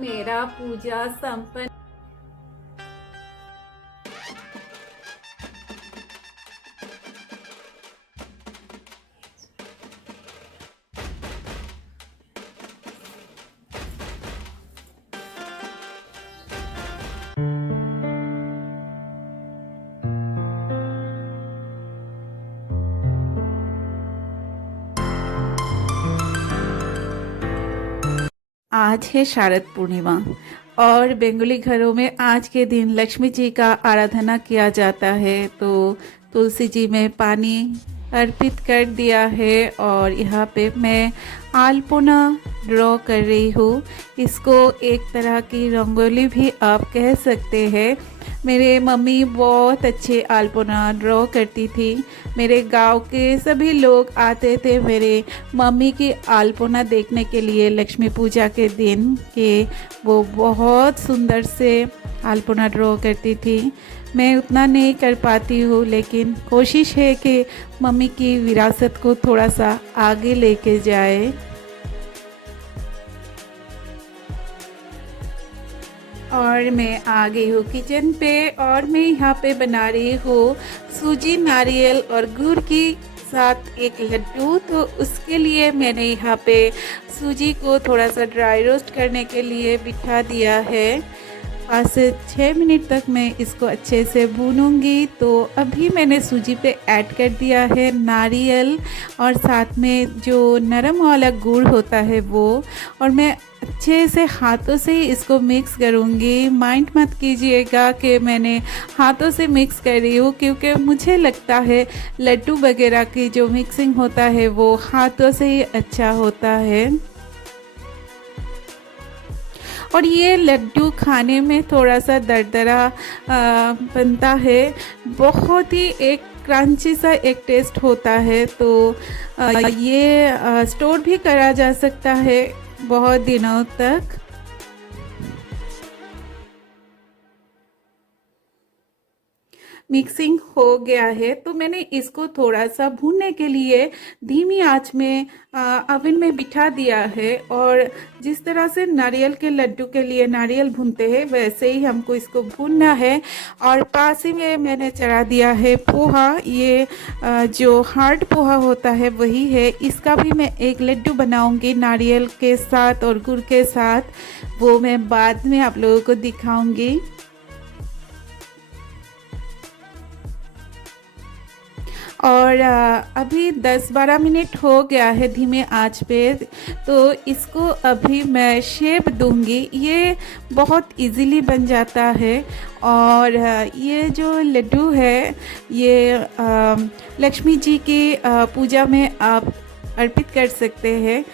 मेरा पूजा संपन्न। आज है शारद पूर्णिमा और बंगाली घरों में आज के दिन लक्ष्मी जी का आराधना किया जाता है। तो तुलसी जी में पानी अर्पित कर दिया है और यहाँ पे मैं आलपना ड्रॉ कर रही हूँ। इसको एक तरह की रंगोली भी आप कह सकते हैं। मेरे मम्मी बहुत अच्छे आलपना ड्रॉ करती थी। मेरे गांव के सभी लोग आते थे मेरे मम्मी की आलपना देखने के लिए लक्ष्मी पूजा के दिन के। वो बहुत सुंदर से आलपना ड्रॉ करती थी। मैं उतना नहीं कर पाती हूँ, लेकिन कोशिश है कि मम्मी की विरासत को थोड़ा सा आगे लेके जाए। और मैं आ गई हूँ किचन पे और मैं यहाँ पे बना रही हूँ सूजी, नारियल और गुड़ की साथ एक लड्डू। तो उसके लिए मैंने यहाँ पे सूजी को थोड़ा सा ड्राई रोस्ट करने के लिए बिठा दिया है। 5 से 6 मिनट तक मैं इसको अच्छे से भूनूंगी। तो अभी मैंने सूजी पे ऐड कर दिया है नारियल और साथ में जो नरम वाला गुड़ होता है वो, और मैं अच्छे से हाथों से ही इसको मिक्स करूँगी। माइंड मत कीजिएगा कि मैंने हाथों से मिक्स कर रही हूँ, क्योंकि मुझे लगता है लड्डू वगैरह की जो मिक्सिंग होता है वो हाथों से ही अच्छा होता है। और ये लड्डू खाने में थोड़ा सा दरदरा बनता है। बहुत ही एक क्रंची सा एक टेस्ट होता है। तो ये स्टोर भी करा जा सकता है बहुत दिनों तक। मिक्सिंग हो गया है तो मैंने इसको थोड़ा सा भूनने के लिए धीमी आंच में ओवन में बिठा दिया है। और जिस तरह से नारियल के लड्डू के लिए नारियल भूनते हैं वैसे ही हमको इसको भूनना है। और पास ही में मैंने चढ़ा दिया है पोहा। ये जो हार्ड पोहा होता है वही है। इसका भी मैं एक लड्डू बनाऊंगी नारियल के साथ और गुड़ के साथ। वो मैं बाद में आप लोगों को दिखाऊंगी। और अभी 10-12 मिनट हो गया है धीमे आंच पे। तो इसको अभी मैं शेप दूंगी। ये बहुत इजीली बन जाता है। और ये जो लड्डू है ये लक्ष्मी जी की पूजा में आप अर्पित कर सकते हैं।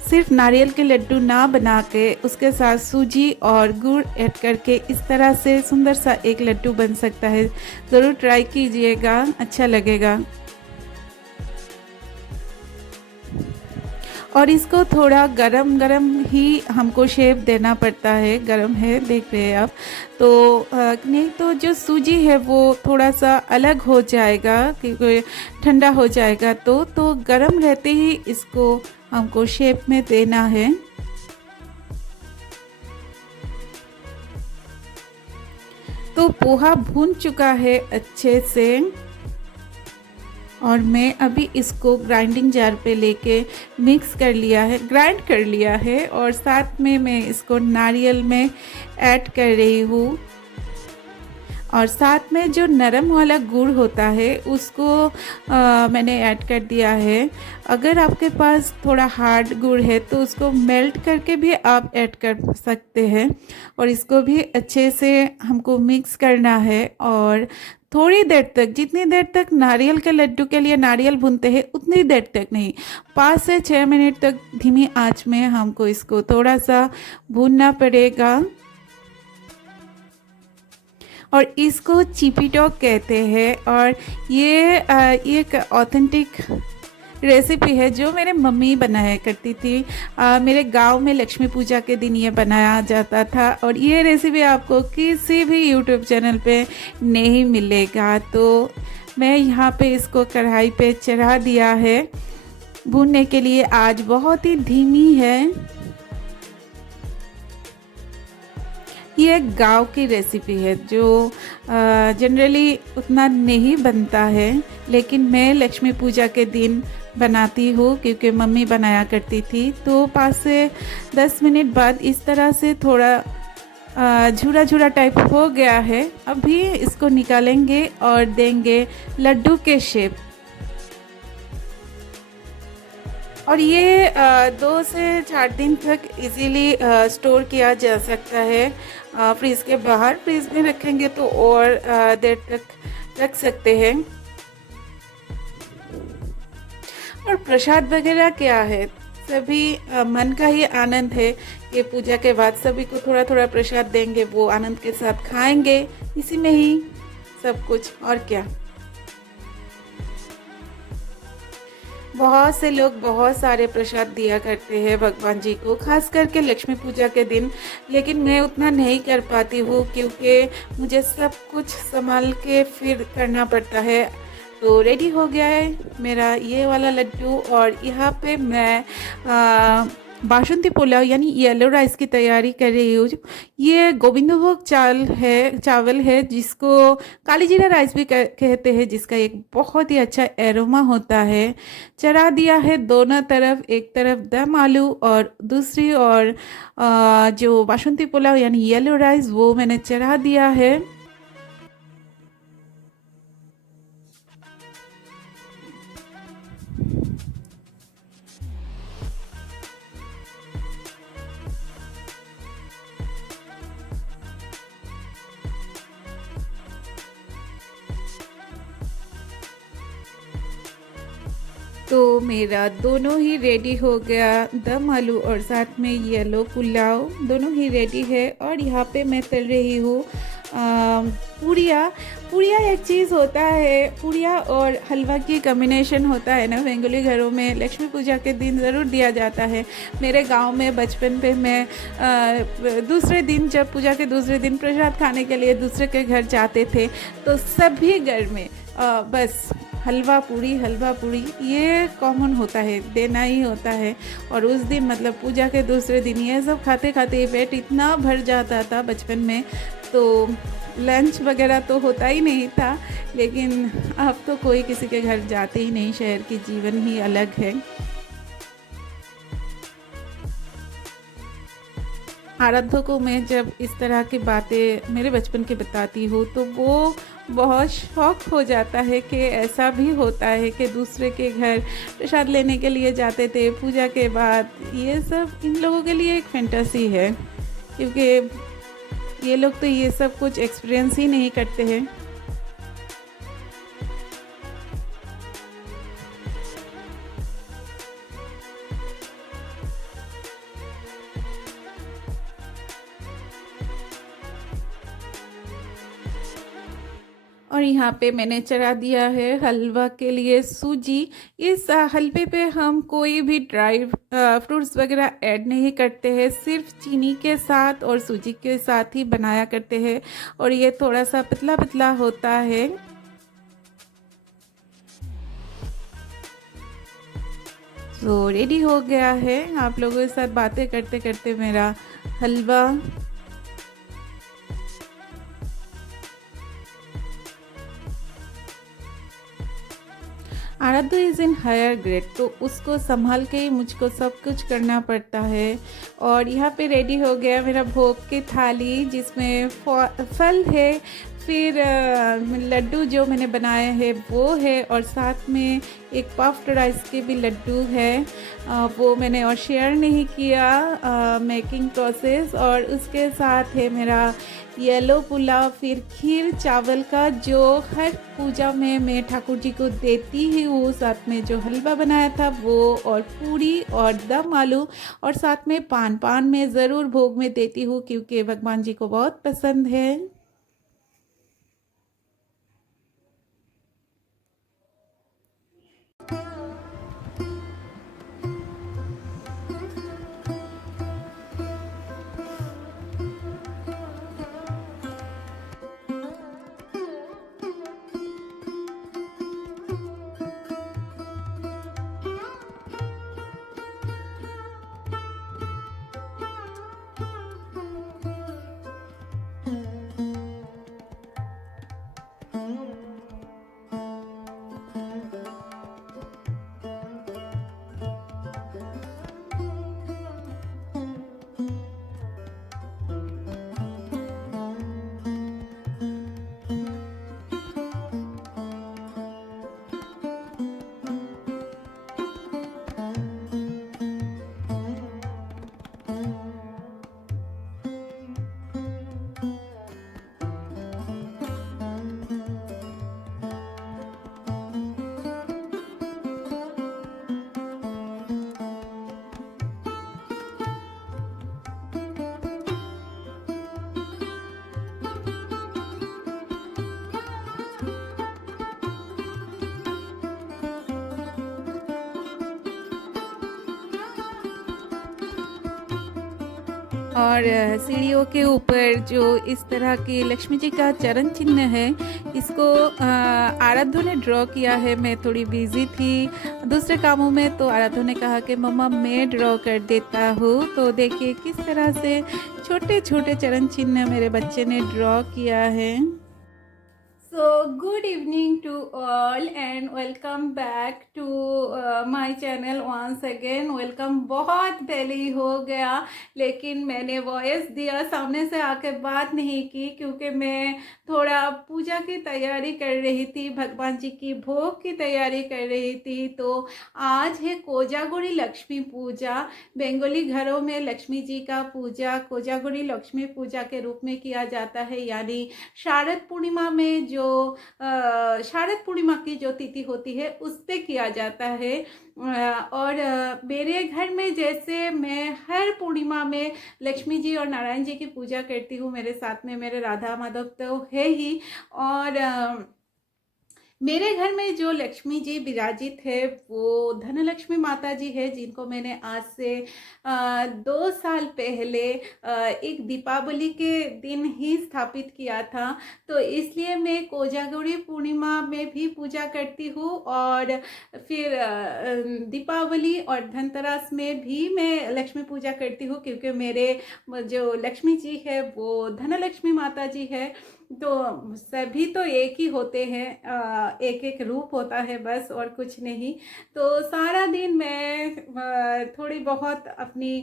सिर्फ नारियल के लड्डू ना बना के उसके साथ सूजी और गुड़ ऐड करके इस तरह से सुंदर सा एक लड्डू बन सकता है। ज़रूर ट्राई कीजिएगा, अच्छा लगेगा। और इसको थोड़ा गरम गरम ही हमको शेप देना पड़ता है। गरम है, देख रहे हैं आप। तो नहीं तो जो सूजी है वो थोड़ा सा अलग हो जाएगा, क्योंकि ठंडा हो जाएगा। तो गरम रहते ही इसको हमको शेप में देना है। तो पोहा भून चुका है अच्छे से और मैं अभी इसको ग्राइंडिंग जार पे लेके मिक्स कर लिया है, ग्राइंड कर लिया है। और साथ में मैं इसको नारियल में ऐड कर रही हूँ। और साथ में जो नरम वाला गुड़ होता है उसको मैंने ऐड कर दिया है। अगर आपके पास थोड़ा हार्ड गुड़ है तो उसको मेल्ट करके भी आप ऐड कर सकते हैं। और इसको भी अच्छे से हमको मिक्स करना है। और थोड़ी देर तक, जितनी देर तक नारियल के लड्डू के लिए नारियल भूनते हैं उतनी देर तक नहीं, 5 से 6 मिनट तक धीमी आंच में हमको इसको थोड़ा सा भूनना पड़ेगा। और इसको चिपीटॉक कहते हैं। और ये एक ऑथेंटिक रेसिपी है जो मेरे मम्मी बनाया करती थी। मेरे गांव में लक्ष्मी पूजा के दिन ये बनाया जाता था। और ये रेसिपी आपको किसी भी यूट्यूब चैनल पे नहीं मिलेगा। तो मैं यहाँ पे इसको कढ़ाई पे चढ़ा दिया है भूनने के लिए। आज बहुत ही धीमी है। ये एक गांव की रेसिपी है जो जनरली उतना नहीं बनता है, लेकिन मैं लक्ष्मी पूजा के दिन बनाती हूँ क्योंकि मम्मी बनाया करती थी। तो 5 से 10 मिनट बाद इस तरह से थोड़ा झूरा झूरा टाइप हो गया है। अभी इसको निकालेंगे और देंगे लड्डू के शेप। और ये 2 से 4 दिन तक इजीली स्टोर किया जा सकता है फ्रीज़ के बाहर। फ्रीज़ में रखेंगे तो और देर तक रख सकते हैं। और प्रसाद वगैरह क्या है, सभी मन का ही आनंद है कि पूजा के बाद सभी को थोड़ा थोड़ा प्रसाद देंगे, वो आनंद के साथ खाएंगे, इसी में ही सब कुछ। और क्या, बहुत से लोग बहुत सारे प्रसाद दिया करते हैं भगवान जी को, खास करके लक्ष्मी पूजा के दिन। लेकिन मैं उतना नहीं कर पाती हूँ क्योंकि मुझे सब कुछ संभाल के फिर करना पड़ता है। तो रेडी हो गया है मेरा ये वाला लड्डू। और यहाँ पे मैं बासुंदी पुलाव यानी येलो राइस की तैयारी कर रही हूँ। ये गोविंदभोग चावल है जिसको काली जीरा राइस भी कहते हैं, जिसका एक बहुत ही अच्छा एरोमा होता है। चढ़ा दिया है दोनों तरफ, एक तरफ दम आलू और दूसरी और जो बासुंदी पुलाव यानी येलो राइस वो मैंने चढ़ा दिया है। तो मेरा दोनों ही रेडी हो गया, दम आलू और साथ में येलो पुलाव दोनों ही रेडी है। और यहाँ पे मैं तल रही हूँ पूड़िया। पूड़िया एक चीज़ होता है, पूड़िया और हलवा की कॉम्बिनेशन होता है ना बेंगोली घरों में, लक्ष्मी पूजा के दिन ज़रूर दिया जाता है। मेरे गांव में बचपन पे मैं दूसरे दिन, जब पूजा के दूसरे दिन प्रसाद खाने के लिए दूसरे के घर जाते थे तो सभी घर में बस हलवा पूड़ी ये कॉमन होता है, देना ही होता है। और उस दिन मतलब पूजा के दूसरे दिन ये सब खाते खाते पेट इतना भर जाता था बचपन में, तो लंच वगैरह तो होता ही नहीं था। लेकिन अब तो कोई किसी के घर जाते ही नहीं, शहर की जीवन ही अलग है। आराध्य को मैं जब इस तरह की बातें मेरे बचपन की बताती हूँ तो वो बहुत शौक हो जाता है कि ऐसा भी होता है कि दूसरे के घर प्रसाद लेने के लिए जाते थे पूजा के बाद। ये सब इन लोगों के लिए एक फैंटेसी है क्योंकि ये लोग तो ये सब कुछ एक्सपीरियंस ही नहीं करते हैं। और यहाँ पे मैंने चढ़ा दिया है हलवा के लिए सूजी। इस हलवे पे हम कोई भी ड्राई फ्रूट्स वगैरह ऐड नहीं करते हैं, सिर्फ चीनी के साथ और सूजी के साथ ही बनाया करते हैं। और ये थोड़ा सा पतला पतला होता है। तो रेडी हो गया है। आप लोगों के साथ बातें करते करते मेरा हलवा आराध्य इज़ इन हायर ग्रेड, तो उसको संभाल के ही मुझको सब कुछ करना पड़ता है। और यहाँ पे रेडी हो गया मेरा भोग की थाली जिसमें फल है, फिर लड्डू जो मैंने बनाए हैं वो है, और साथ में एक पफ्ड राइस के भी लड्डू है। वो मैंने और शेयर नहीं किया मेकिंग प्रोसेस। और उसके साथ है मेरा येलो पुलाव, फिर खीर चावल का जो हर पूजा में मैं ठाकुर जी को देती ही हूँ, साथ में जो हलवा बनाया था वो, और पूड़ी और दम आलू, और साथ में पान में ज़रूर भोग में देती हूँ क्योंकि भगवान जी को बहुत पसंद है। और सीढ़ियों के ऊपर जो इस तरह की लक्ष्मी जी का चरण चिन्ह है, इसको आराध्य ने ड्रॉ किया है। मैं थोड़ी बिजी थी दूसरे कामों में, तो आराध्य ने कहा कि मम्मा मैं ड्रॉ कर देता हूँ। तो देखिए किस तरह से छोटे छोटे चरण चिन्ह मेरे बच्चे ने ड्रॉ किया है। So good evening to all and welcome back to my channel once again. Welcome बहुत पहले ही हो गया, लेकिन मैंने वॉइस दिया, सामने से आके बात नहीं की, क्योंकि मैं थोड़ा पूजा की तैयारी कर रही थी, भगवान जी की भोग की तैयारी कर रही थी। तो आज है कोजागुड़ी लक्ष्मी पूजा। बंगाली घरों में लक्ष्मी जी का पूजा कोजागुड़ी लक्ष्मी पूजा के रूप में किया जाता है, यानी शारद पूर्णिमा में जो शारद पूर्णिमा की जो तिथि होती है उस पे किया जाता है। और मेरे घर में जैसे मैं हर पूर्णिमा में लक्ष्मी जी और नारायण जी की पूजा करती हूँ, मेरे साथ में मेरे राधा माधव तो है ही। और मेरे घर में जो लक्ष्मी जी विराजित है वो धनलक्ष्मी माता जी है, जिनको मैंने आज से 2 साल पहले एक दीपावली के दिन ही स्थापित किया था। तो इसलिए मैं कोजागुड़ी पूर्णिमा में भी पूजा करती हूँ, और फिर दीपावली और धनतेरस में भी मैं लक्ष्मी पूजा करती हूँ, क्योंकि मेरे जो लक्ष्मी जी है वो धनलक्ष्मी माता जी है। तो सभी तो एक ही होते हैं, एक एक रूप होता है बस, और कुछ नहीं। तो सारा दिन मैं थोड़ी बहुत अपनी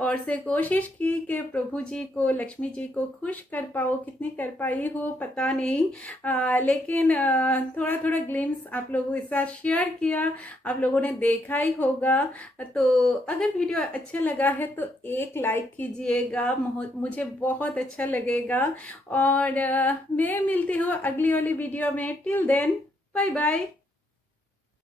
ओर से कोशिश की कि प्रभु जी को लक्ष्मी जी को खुश कर पाओ। कितनी कर पाई हो पता नहीं, लेकिन थोड़ा थोड़ा ग्लिम्स आप लोगों के साथ शेयर किया, आप लोगों ने देखा ही होगा। तो अगर वीडियो अच्छा लगा है तो एक लाइक कीजिएगा, मुझे बहुत अच्छा लगेगा। और मैं मिलती हूँ अगली वाली वीडियो में। Till then bye bye.